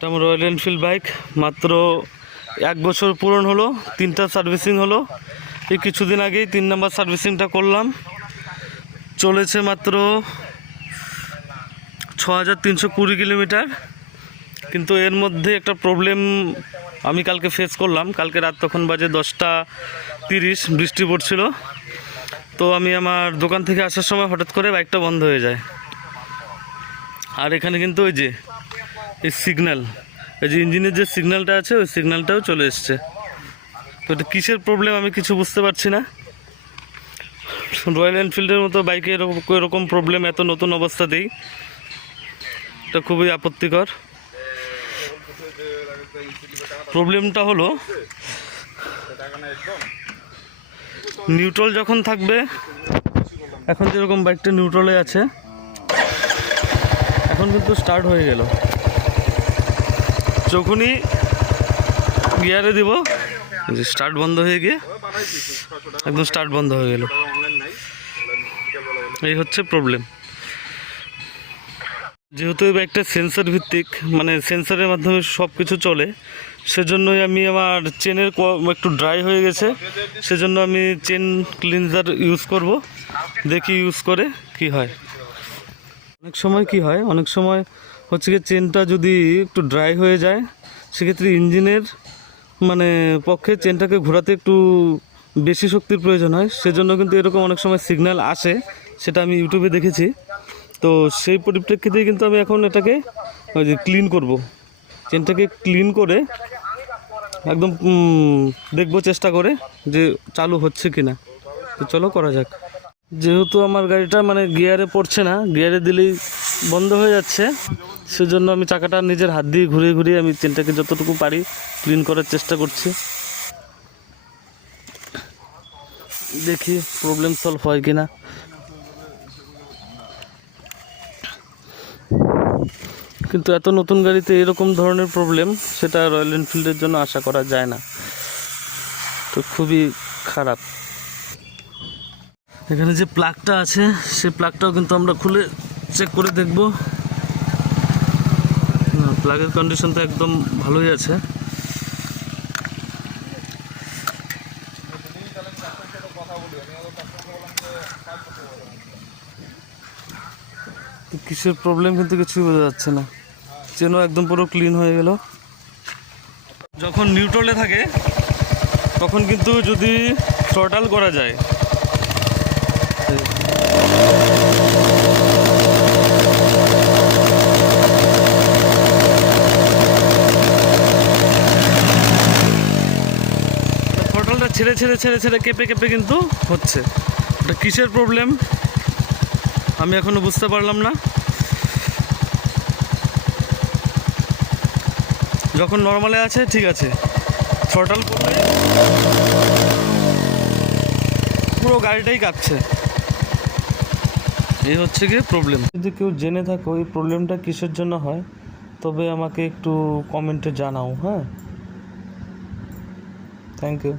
এটা আমার royal Enfield bike মাত্র এক বছর পূরণ হলো, তিনটা সার্ভিসিং হলো। এই কিছুদিন আগেই তিন নাম্বার সার্ভিসিংটা করলাম। চলেছে মাত্র ছ হাজার তিনশো কুড়ি কিলোমিটার। কিন্তু এর মধ্যে একটা প্রবলেম আমি কালকে ফেস করলাম। কালকে রাত তখন বাজে দশটা তিরিশ, বৃষ্টি পড়ছিল। তো আমি আমার দোকান থেকে আসার সময় হঠাৎ করে বাইকটা বন্ধ হয়ে যায়। আর এখানে কিন্তু ওই যে এই সিগন্যাল এই যে ইঞ্জিনের যে সিগন্যালটা আছে, ওই সিগন্যালটাও চলে এসছে। তো এটা কিসের প্রবলেম আমি কিছু বুঝতে পারছি না। রয়্যাল এনফিল্ডের মতো বাইকে এরকম এরকম প্রবলেম এত নতুন অবস্থাতেই এটা খুবই আপত্তিকর। প্রবলেমটা হলো নিউট্রাল যখন থাকবে, এখন যেরকম বাইকটা নিউট্রালে আছে, এখন কিন্তু স্টার্ট হয়ে গেল। যখনই গিয়ারে দিব। স্টার্ট বন্ধ হয়ে গিয়ে একদম স্টার্ট বন্ধ হয়ে গেল। এই হচ্ছে প্রবলেম যেহেতু এই বাইকটা সেন্সর ভিত্তিক মানে সেন্সরের মাধ্যমে সব কিছু চলে, সেজন্যই আমি আমার চেনের একটু ড্রাই হয়ে গেছে। সেজন্য আমি চেন ক্লিনজার ইউজ করব। দেখি ইউজ করে কি হয়। অনেক সময় কি হয়? অনেক সময় হচ্ছে কি চেনটা যদি একটু ড্রাই হয়ে যায়, সেক্ষেত্রে ইঞ্জিনের মানে পক্ষে চেনটাকে ঘোরাতে একটু বেশি শক্তির প্রয়োজন হয়। সেজন্য কিন্তু এরকম অনেক সময় সিগন্যাল আসে, সেটা আমি ইউটিউবে দেখেছি। তো সেই পরিপ্রেক্ষিতেই কিন্তু আমি এখন এটাকে ওই যে ক্লিন করব। চেনটাকে ক্লিন করে একদম দেখব চেষ্টা করে যে চালু হচ্ছে কি না তো চলো করা যাক। যেহেতু আমার গাড়িটা মানে গিয়ারে পড়ছে না, গিয়ারে দিলেই বন্ধ হয়ে যাচ্ছে। সেজন্য আমি চাকাটা নিজের হাত দিয়ে ঘুরিয়ে ঘুরিয়ে আমি চেনটাকে যতটুকু পারি ক্লিন করার চেষ্টা করছি। দেখি প্রবলেম সলভ হয় কি না কিন্তু এত নতুন গাড়িতে এরকম ধরনের প্রবলেম সেটা রয়্যাল এনফিল্ডের জন্য আশা করা যায় না। তো খুবই খারাপ। এখানে যে প্লাগটা আছে, সেই প্লাগটাও কিন্তু আমরা খুলে চেক করে দেখব। প্লাগের কন্ডিশন তো একদম ভালোই আছে। কিসের প্রবলেম কিন্তু কিছুই বোঝা যাচ্ছে না। চেনও একদম পুরো ক্লিন হয়ে গেল। যখন নিউট্রলে থাকে, তখন কিন্তু যদি থ্রটাল করা যায় ছেড়ে ছেড়ে ছেড়ে ছেড়ে কেঁপে কেঁপে কিন্তু হচ্ছে। এটা কিসের প্রবলেম আমি এখনও বুঝতে পারলাম না। যখন নর্মালে আছে, ঠিক আছে। থ্রটাল করলে পুরো গাড়িটাই কাঁপছে। এই হচ্ছে গিয়ে প্রবলেম যদি কেউ জেনে থাকো, এই প্রবলেমটা কিসের জন্য হয়, তবে আমাকে একটু কমেন্টে জানাও হ্যাঁ? Thank you